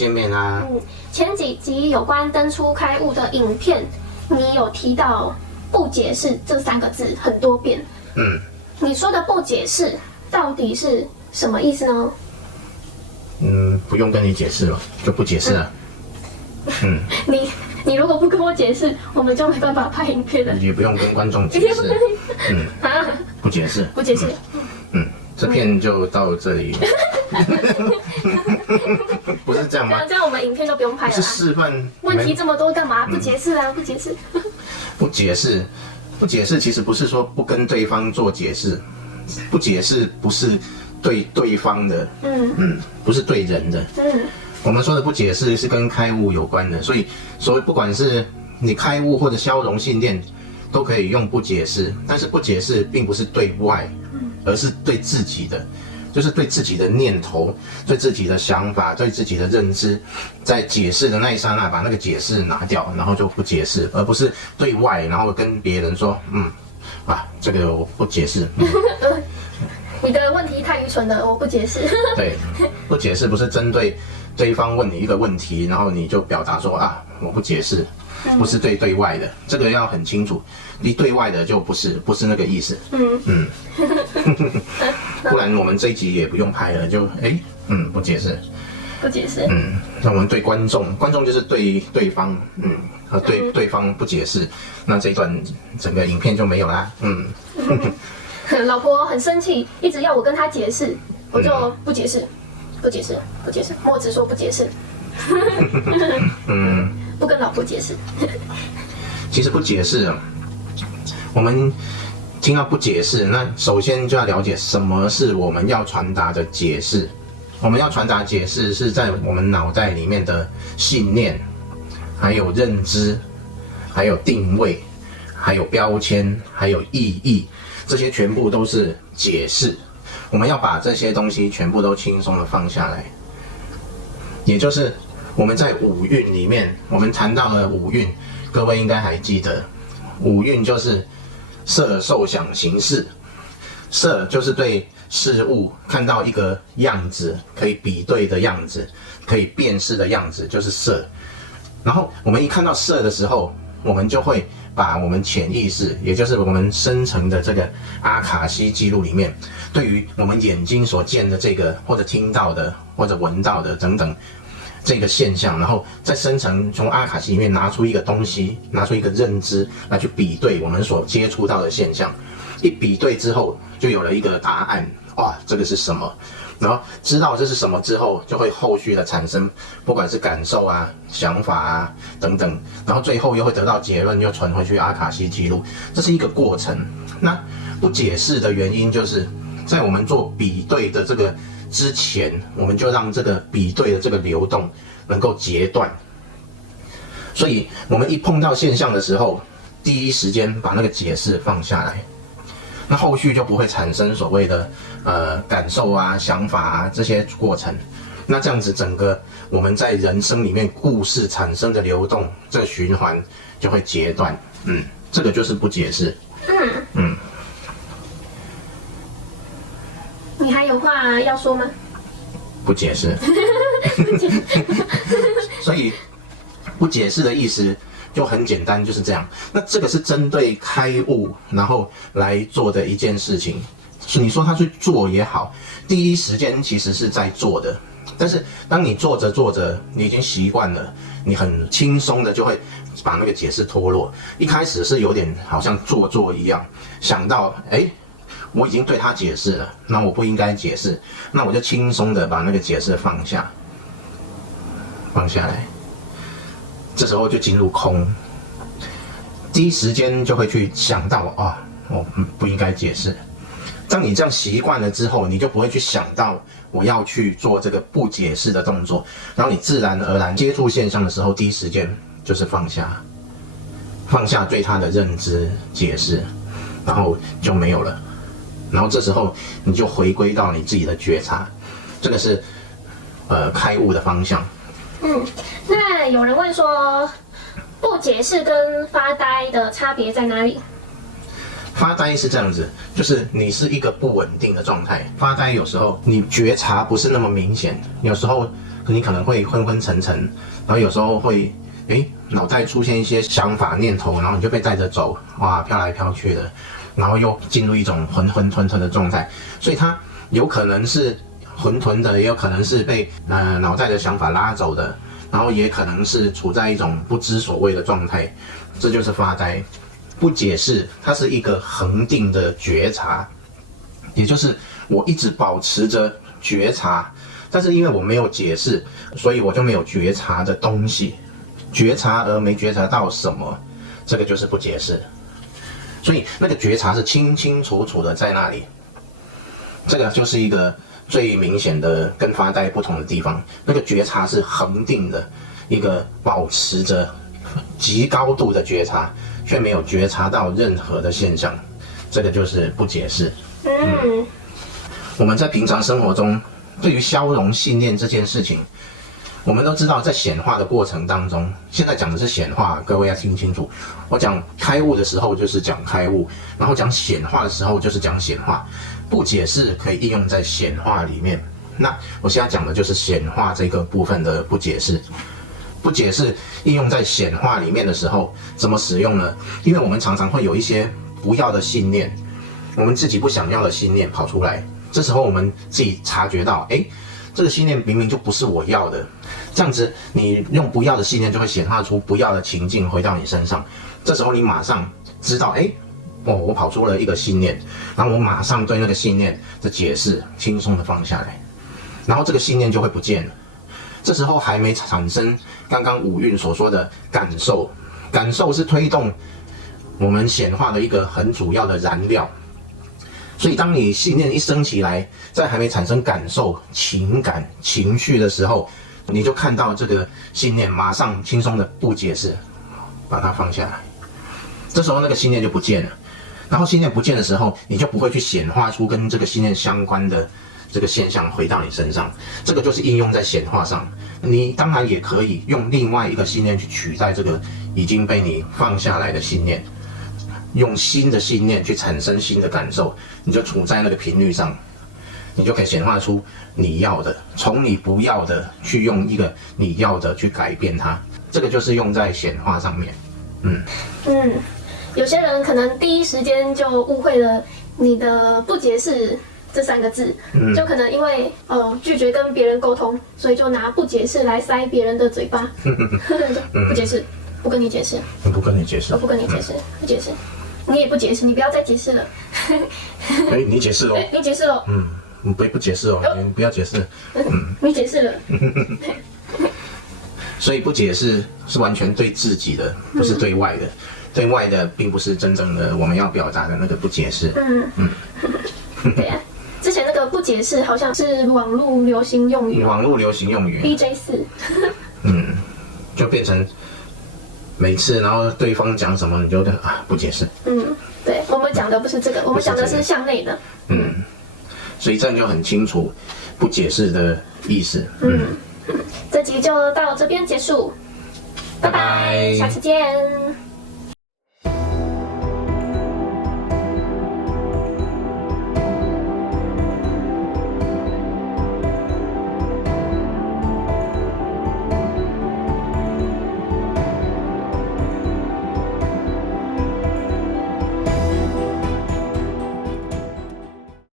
见面啊。前几集有关登出开悟的影片，你有提到不解释这3个字很多遍。你说的不解释到底是什么意思呢？不用跟你解释了，就不解释了。你如果不跟我解释，我们就没办法拍影片了。也不用跟观众解释。不解释。不解释。这片就到这里。不是这样吗？这样我们影片就不用拍了。是示范。问题这么多干嘛？不解释啊，不解释。不解释，不解释，其实不是说不跟对方做解释，不解释不是对对方的，不是对人的。我们说的不解释是跟开悟有关的，所以不管是你开悟或者消融信念，都可以用不解释。但是不解释并不是对外，而是对自己的，就是对自己的念头、对自己的想法、对自己的认知，在解释的那一刹那把那个解释拿掉，然后就不解释，而不是对外，然后跟别人说，这个我不解释。你的问题太愚蠢了，我不解释。对，不解释不是针对对方问你一个问题，然后你就表达说我不解释，不是对外的，这个要很清楚。你对外的就不是那个意思。不然我们这一集也不用拍了，就不解释。不解释。那我们对观众就是对方，和对方不解释，那这一段整个影片就没有啦。老婆很生气，一直要我跟她解释，我就不解释，不解释，不解释。墨子说不解释。不跟老婆解释。其实不解释我们听到不解释，那首先就要了解什么是我们要传达的解释。我们要传达解释是在我们脑袋里面的信念，还有认知，还有定位，还有标签，还有意义，这些全部都是解释。我们要把这些东西全部都轻松的放下来，也就是我们在五蕴里面，我们谈到了五蕴，各位应该还记得，五蕴就是色受想行识。色就是对事物看到一个样子，可以比对的样子，可以辨识的样子，就是色。然后我们一看到色的时候，我们就会把我们潜意识，也就是我们深层的这个阿卡西记录里面，对于我们眼睛所见的这个，或者听到的，或者闻到的等等这个现象，然后在深层从阿卡西里面拿出一个东西，拿出一个认知来去比对我们所接触到的现象。一比对之后，就有了一个答案，这个是什么？然后知道这是什么之后，就会后续的产生，不管是感受啊、想法啊等等，然后最后又会得到结论，又传回去阿卡西记录，这是一个过程。那不解释的原因，就是在我们做比对的这个之前，我们就让这个比对的这个流动能够截断。所以我们一碰到现象的时候，第一时间把那个解释放下来。那后续就不会产生所谓的感受啊、想法啊这些过程。那这样子，整个我们在人生里面故事产生的流动，这个循环就会截断。这个就是不解释。你还有话要说吗？不解释。所以不解释的意思就很简单，就是这样。那这个是针对开悟然后来做的一件事情。你说他去做也好，第一时间其实是在做的。但是当你做着做着，你已经习惯了，你很轻松的就会把那个解释脱落。一开始是有点好像做作一样，想到我已经对他解释了，那我不应该解释，那我就轻松的把那个解释放下来。这时候就进入空，第一时间就会去想到我不应该解释。当你这样习惯了之后，你就不会去想到我要去做这个不解释的动作，然后你自然而然接触现象的时候，第一时间就是放下对它的认知解释，然后就没有了。然后这时候你就回归到你自己的觉察，这个是开悟的方向。那有人问说，不解释跟发呆的差别在哪里？发呆是这样子，就是你是一个不稳定的状态。发呆有时候你觉察不是那么明显，有时候可你可能会昏昏沉沉，然后有时候会脑袋出现一些想法念头，然后你就被带着走，哇，飘来飘去的，然后又进入一种混混沌沌的状态，所以它有可能是混沌的，也有可能是被脑袋的想法拉走的，然后也可能是处在一种不知所谓的状态，这就是发呆。不解释，它是一个恒定的觉察，也就是我一直保持着觉察，但是因为我没有解释，所以我就没有觉察的东西，觉察而没觉察到什么，这个就是不解释。所以那个觉察是清清楚楚的在那里，这个就是一个最明显的跟发呆不同的地方。那个觉察是恒定的，一个保持着极高度的觉察，却没有觉察到任何的现象，这个就是不解释。我们在平常生活中，对于消融信念这件事情，我们都知道，在显化的过程当中，现在讲的是显化，各位要听清楚。我讲开悟的时候就是讲开悟，然后讲显化的时候就是讲显化。不解释可以应用在显化里面。那我现在讲的就是显化这个部分的不解释。不解释应用在显化里面的时候，怎么使用呢？因为我们常常会有一些不要的信念，我们自己不想要的信念跑出来，这时候我们自己察觉到，这个信念明明就不是我要的，这样子你用不要的信念就会显化出不要的情境回到你身上，这时候你马上知道，我跑出了一个信念，然后我马上对那个信念的解释轻松的放下来，然后这个信念就会不见了。这时候还没产生刚刚五蕴所说的感受，感受是推动我们显化的一个很主要的燃料。所以当你信念一升起来，在还没产生感受、情感、情绪的时候，你就看到这个信念马上轻松的不解释，把它放下来。这时候那个信念就不见了，然后信念不见的时候，你就不会去显化出跟这个信念相关的这个现象回到你身上，这个就是应用在显化上。你当然也可以用另外一个信念去取代这个已经被你放下来的信念，用新的信念去产生新的感受，你就处在那个频率上，你就可以显化出你要的，从你不要的去用一个你要的去改变它，这个就是用在显化上面。有些人可能第一时间就误会了你的不解释这3个字，就可能因为拒绝跟别人沟通，所以就拿不解释来塞别人的嘴巴。不解释，不跟你解释，不跟你解释，我不跟你解释，不解释，你也不解释，你不要再解释了。你解释咯，你解释咯，你不解释哦，你不要解释，你解释了。所以不解释是完全对自己的，不是对外的。对外的并不是真正的我们要表达的那个不解释。对啊，之前那个不解释好像是网络流行用语。网络流行用语。BJ4。就变成每次然后对方讲什么你就不解释。对，我们讲的不是这个，我们讲的是向内的。所以这样就很清楚不解释的意思。这集就到这边结束，拜拜，下次见。